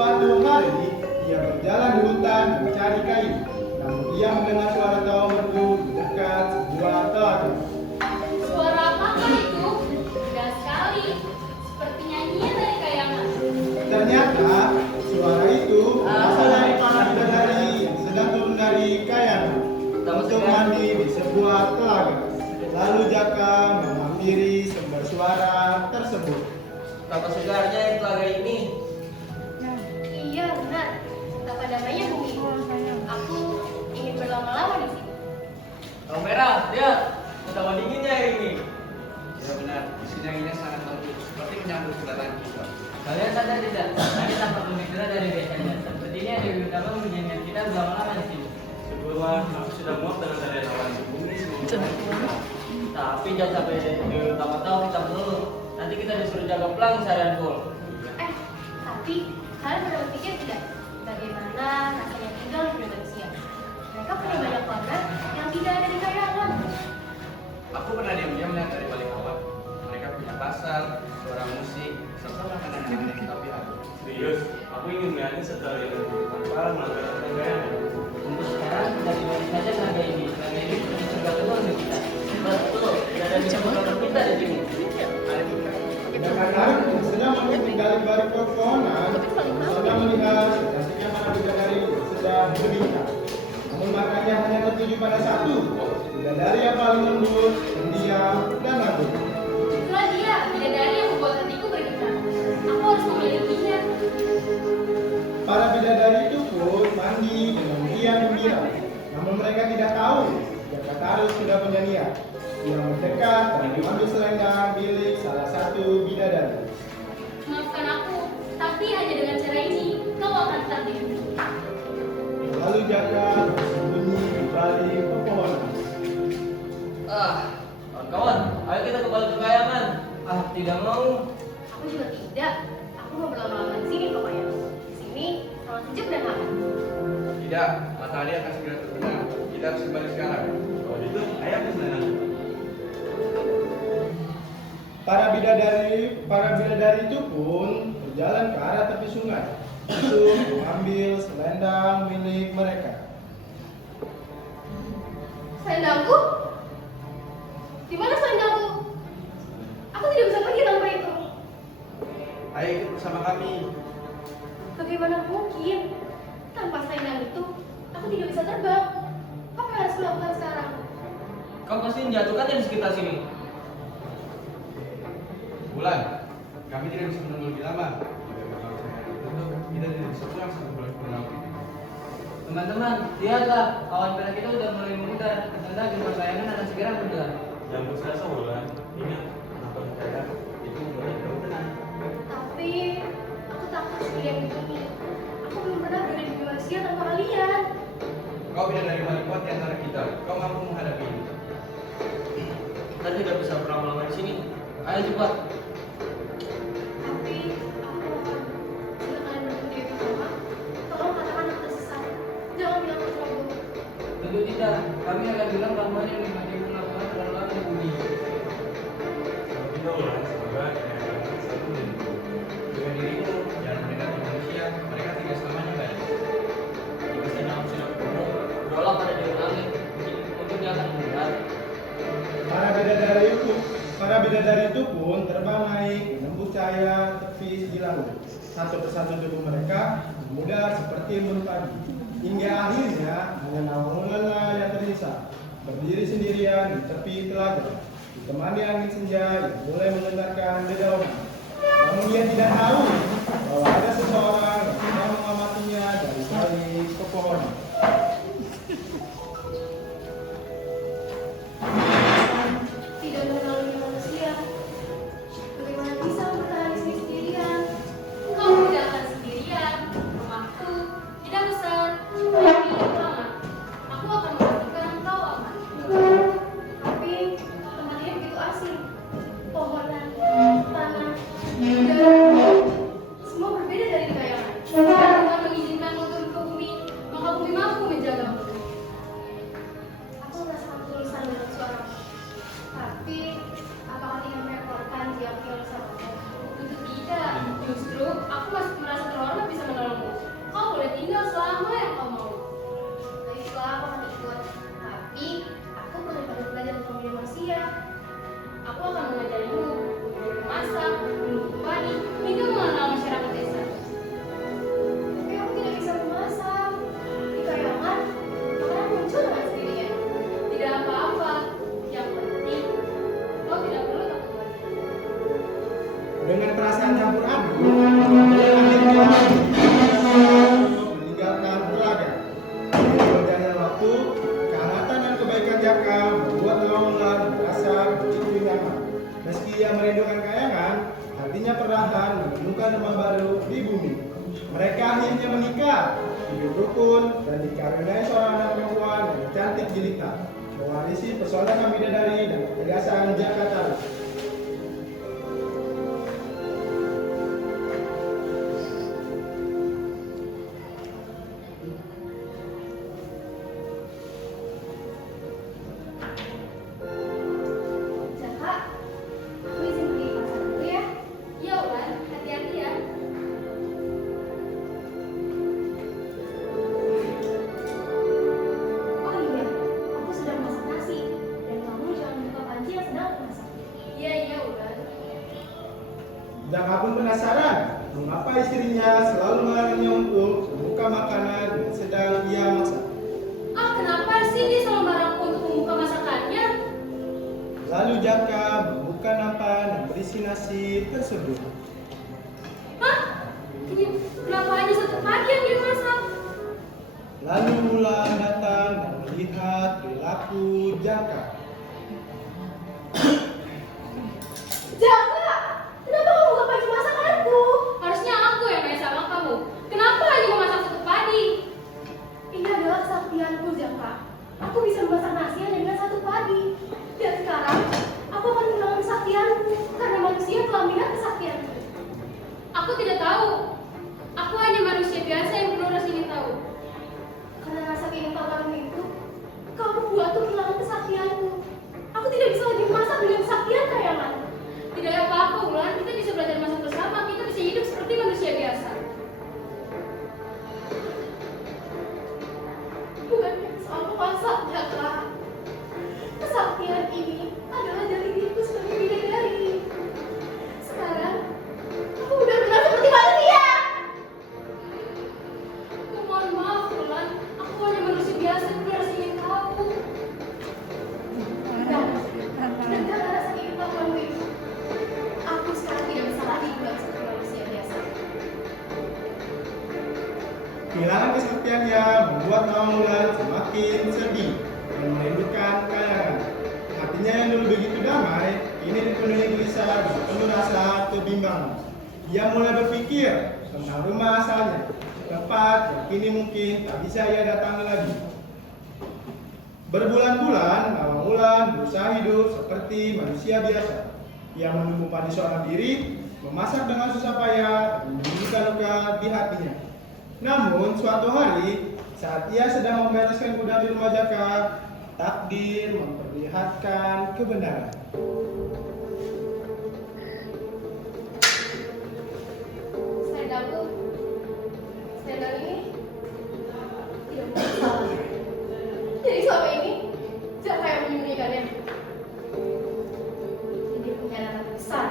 Suatu hari, ia berjalan di hutan mencari kayu. Namun ia mendengar suara tawa merdu di dekat sebuah telaga. Suara apakah itu? Indah sekali, seperti nyanyian dari kayangan. Ternyata suara itu berasal dari para bidadari yang sedang turun dari kayangan untuk mandi di sebuah telaga. Lalu Jaka menghampiri sumber suara tersebut. Betapa segarnya telaga ini. Iya benar, betapa damainya bumi. Aku ingin berlama-lama di sini. Tahu merah, lihat. Betapa dinginnya air ini. Ya benar, di sini anginnya sangat lembut, seperti menyambut kedatangan kita. Kalian sadar tidak? Tadi tampak lebih cerah dari biasanya. Sepertinya Dewi Utama menjanjikan kita berlama-lama di sini. Syukurlah, aku sudah muak dengan keadaan awan bumi sebelum kita. Tapi jangan sampai Dewi Utama tahu kita mengeluh. Nanti kita disuruh jaga pelang seharian full. Tapi kalian pernah berpikir tidak? Bagaimana rasanya tinggal di Indonesia? Mereka punya banyak warna yang tidak ada di kayangan. Aku pernah diam-diam melihat dari balik awan. Mereka punya pasar, suara musik, serta makanan yang aneh tapi aku. Serius, aku ingin melihatnya setelah yang tanpa melanggar aturan. Untuk sekarang kita dimana saja tenaga ini. Tenaga ini punya surga kedua untuk kita. Betul, tidak ada bisa menolak kita di sini. Anak-anak yang sedang mengikuti balik pepohonan sedang melihat asiknya para bidadari sedang berbincang. Namun matanya hanya tertuju pada satu, bidadari yang paling lembut, pendiam, dan agung. Itulah dia, bidadari yang membuat hatiku bergetar. Aku harus memilikinya. Para bidadari itu pun mandi dengan riang gembira. Namun mereka tidak tahu jika Tarus sudah punya niat. Ia mendekat dan mengambil selendang milik salah satu bidadari. Maafkan aku, tapi hanya dengan cara ini kau akan tetap di hidup. Lalu Jaka bersembunyi di balik pepohonan. Kawan-kawan, ayo kita kembali ke kayangan. Tidak mau. Aku juga tidak. Aku mau berlama-lama di sini pokoknya. Di sini sangat sejuk dan hangat. Tidak, matahari akan segera terbenam. Kita harus kembali sekarang. Kalau gitu, ayo ke sana. Para bidadari itu pun berjalan ke arah tepi sungai untuk mengambil selendang milik mereka. Selendangku? Di mana selendangku? Aku tidak bisa pergi tanpa itu. Ayo ikut bersama kami. Bagaimana mungkin? Tanpa selendang itu, aku tidak bisa terbang. Apa yang harus kulakukan sekarang? Kau pasti menjatuhkannya di sekitar sini. Bulan, kami tidak bisa menunggu lebih lama. Kita tidak bisa pulang sampai bulan purnama. Teman-teman, lihatlah, awan merah kita sudah mulai memudar. Tanda gelombang kayangan akan segera bergerak. Jangan berserasa, Wulan. Ingat, kenapa percaya itu membuat kamu tenang. Tapi, aku takut sendirian di sini. Aku belum pernah berada di manusia tanpa kalian. Kau tidak dari paling kuat di antara kita. Kau mampu menghadapi ini. Kita tidak bisa berlama-lama di sini. Ayo cepat. Tapi, aku mohon, jika kalian bertemu Dewi Utama, tolong katakan aku tersesat. Jangan bilang aku terlalu. Tentu tidak. Kami akan bilang kamunya yang mengikuti melakukan terlalu di bumi. Kalau kita, Wulan, semoga kamu selalu menjadi Dengan dirimu, jangan mendekat manusia. Mereka tidak selamanya baik. Jika sedang sudah penuh, berdoalah pada Dewa Langit. Untuk dia akan mendengar. Para bidadari itu pun terbang naik menembus cahaya tepi di laut. Satu persatu tubuh mereka memudar seperti embun pagi. Hingga akhirnya hanya naunganlah yang tersisa, berdiri sendirian di tepi telaga, ditemani angin senja yang mulai menggentarkan dedaunan. Namun dia tidak tahu bahwa ada seseorang yang sedang mengamatinya dari balik pepohonan. Tidak mengenali manusia. Bagaimana bisa bertahan di sini sendirian? Kau tidak akan sendirian. Rumahku tidak besar, tapi tidak lama. Aku akan memastikan kau aman. Tapi tempat ini begitu asing. Pohonan, tanah, udara, semua berbeda dari di kayangan. ia merindukan kayangan, hatinya perlahan menemukan rumah baru di bumi. Mereka akhirnya menikah, hidup rukun, dan dikaruniai seorang anak perempuan yang cantik jelita, mewarisi pesona sang bidadari dan ketegasan Jakarta. Jaka, aku izin pergi ke pasar dulu ya. Iya, Ulan. Hati-hati ya. Oh iya, aku sedang masak nasi. Dan kamu jangan buka panci yang sedang aku masak. Iya, iya, Ulan. Jaka pun penasaran, mengapa istrinya selalu melarangnya untuk membuka makanan yang sedang ia masak. Ah, kenapa sih dia selalu melarangku untuk membuka masakannya? Lalu Jaka membuka nampan yang berisi nasi tersebut. Hah? Kenapa hanya satu pagi yang dia masak? Lalu Wulan datang dan melihat perilaku Jaka. Jaka, kenapa kamu buka panci masakanku? Harusnya aku yang nanya sama kamu. Kenapa hanya memasak satu padi? Ini adalah kesaktianku, Jaka. Aku bisa memasak nasi hanya dengan satu padi. Dan sekarang, aku akan kehilangan kesaktianku karena manusia telah melihat kesaktianku. Aku tidak tahu. Aku hanya manusia biasa yang perlu rasa ingin tahu. Karena rasa ingin tahu kamu itu, kamu buatku kehilangan kesaktianku. Aku tidak bisa lagi memasak dengan kesaktian kayangan. Tidak ada apa-apa, Wulan. Kita bisa belajar masak bersama. Kita bisa hidup seperti manusia biasa. Bukan soal memasak, Jaka. Kesaktian ini adalah dari diriku sebagai bidadari. Sekarang, aku udah benar seperti manusia. Mohon maaf, Wulan. Aku hanya manusia biasa yang berasa ingin tahu. Dan karena rasa ingin tahu kamu itu, aku sekarang tidak bisa lagi dibilang seperti manusia biasa. Kehilangan kesaktiannya membuat Wulan semakin sedih dan merindukan kayangan. Hatinya yang dulu begitu damai, kini dipenuhi gelisah dan penuh rasa kebimbangan. Ia mulai berpikir tentang rumah asalnya, tempat yang kini mungkin tak bisa ia datangi lagi. Berbulan-bulan, Wulan berusaha hidup seperti manusia biasa. Ia menumbuh padi seorang diri, memasak dengan susah payah, dan menyembunyikan luka di hatinya. Namun, suatu hari, saat ia sedang membereskan gudang di rumah Jaka, takdir memperlihatkan kebenaran. Selendangku, selendang ini tidak mungkin salah. Jadi selama ini, siapa yang menyembunyikannya? Ini pengkhianatan besar.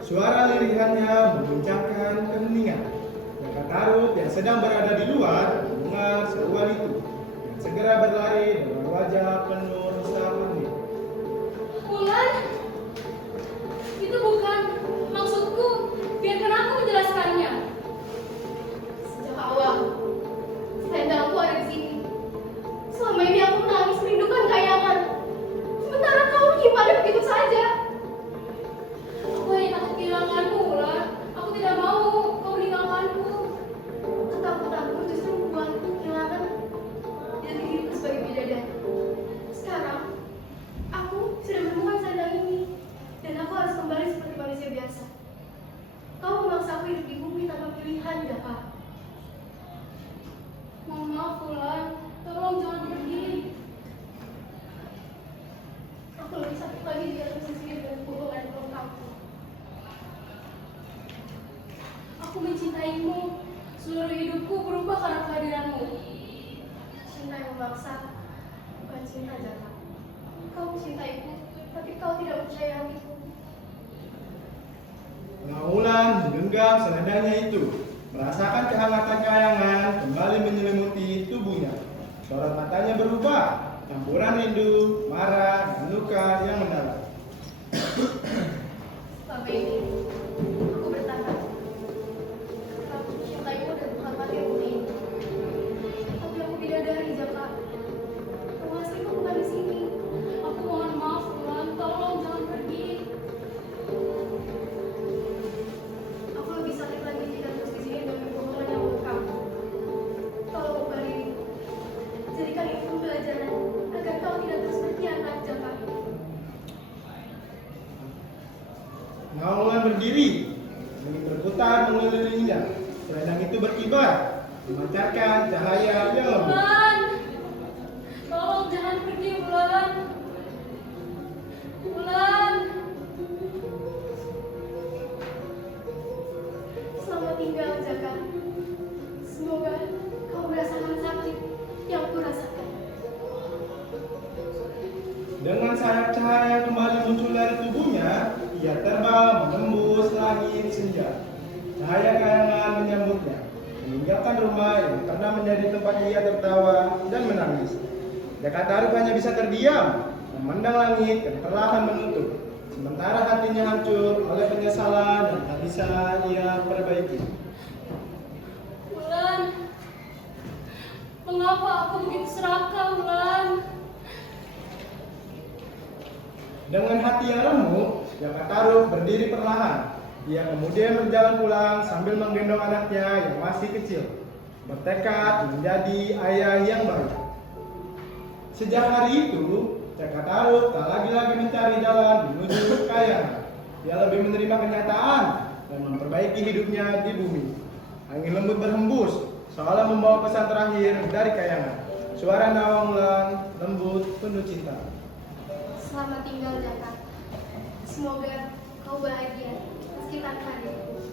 Suara lirihannya mengguncangkan keheningan. Jaka Tarub yang sedang berada di luar mendengar seruan itu dan segera berlari dengan wajah penuh rasa panik. Wulan, itu bukan maksudku. Biarkan aku menjelaskannya. Sejak awal, selendangku ada di sini. Selama ini aku menangis merindukan kayangan. Sementara kau menyimpannya begitu saja. Aku hanya takut kehilanganmu, Wulan. Aku tidak mau kau meninggalkanku. Ketakutanku justru membuatku kehilangan jati diriku sebagai bidadari. Sekarang, aku sudah menemukan selendang ini. Dan aku harus kembali seperti manusia biasa. Kau memaksa aku hidup di bumi tanpa pilihan, Jaka. Mohon maaf, Wulan. Tolong jangan pergi. Aku lebih sakit lagi jika tersisir dengan kebohongan kamu. Aku mencintaimu. Seluruh hidupku berubah karena kehadiranmu. Cinta yang memaksa, bukan cinta, Jaka. Kau mencintaiku, tapi kau tidak percaya hatiku. Wulan menggenggam selendangnya itu, merasakan kehangatan kayangan kembali menyelimuti tubuhnya. Sorot matanya berubah, campuran rindu, marah, dan luka yang mendalam. Selama ini, aku bertahan. Aku mencintaimu dan bukan mati yang ini. Tapi aku bidadari, Jaka. Rumah asliku bukan di sini. Aku mohon maaf, Wulan. Tolong jangan pergi. jadikan itu pembelajaran agar kau tidak terus berkhianat, Jaka. Naungan berdiri, langit berputar mengelilinginya. Selendang itu berkibar, memancarkan cahaya yang lembut. Bulan, tolong jangan pergi, Bulan. Bulan. Selamat tinggal, Jaka. Semoga kau merasakan sakit yang kurasakan. Dengan sayap cahaya kembali muncul dari tubuhnya, ia terbang menembus langit senja. Cahaya kayangan menyambutnya, meninggalkan rumah yang pernah menjadi tempat ia tertawa dan menangis. Jaka Taruk hanya bisa terdiam, memandang langit yang perlahan menutup, sementara hatinya hancur oleh penyesalan dan tak bisa ia perbaiki. Bulan, mengapa aku begitu serakah, Bulan? Dengan hati yang remuk, Jaka Taruk berdiri perlahan. Dia kemudian berjalan pulang sambil menggendong anaknya yang masih kecil, bertekad menjadi ayah yang baik. Sejak hari itu, Jaka Taruk tak lagi-lagi mencari jalan menuju kayangan. Dia lebih menerima kenyataan dan memperbaiki hidupnya di bumi. Angin lembut berhembus, seolah membawa pesan terakhir dari kayangan. Suara nawang wulan lembut penuh cinta. Selamat tinggal, Jaka. Semoga kau bahagia meski tanpa diriku.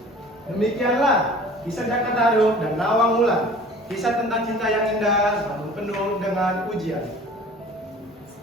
Demikianlah kisah Jaka Taruk dan Nawang Wulan. Kisah tentang cinta yang indah namun penuh dengan ujian.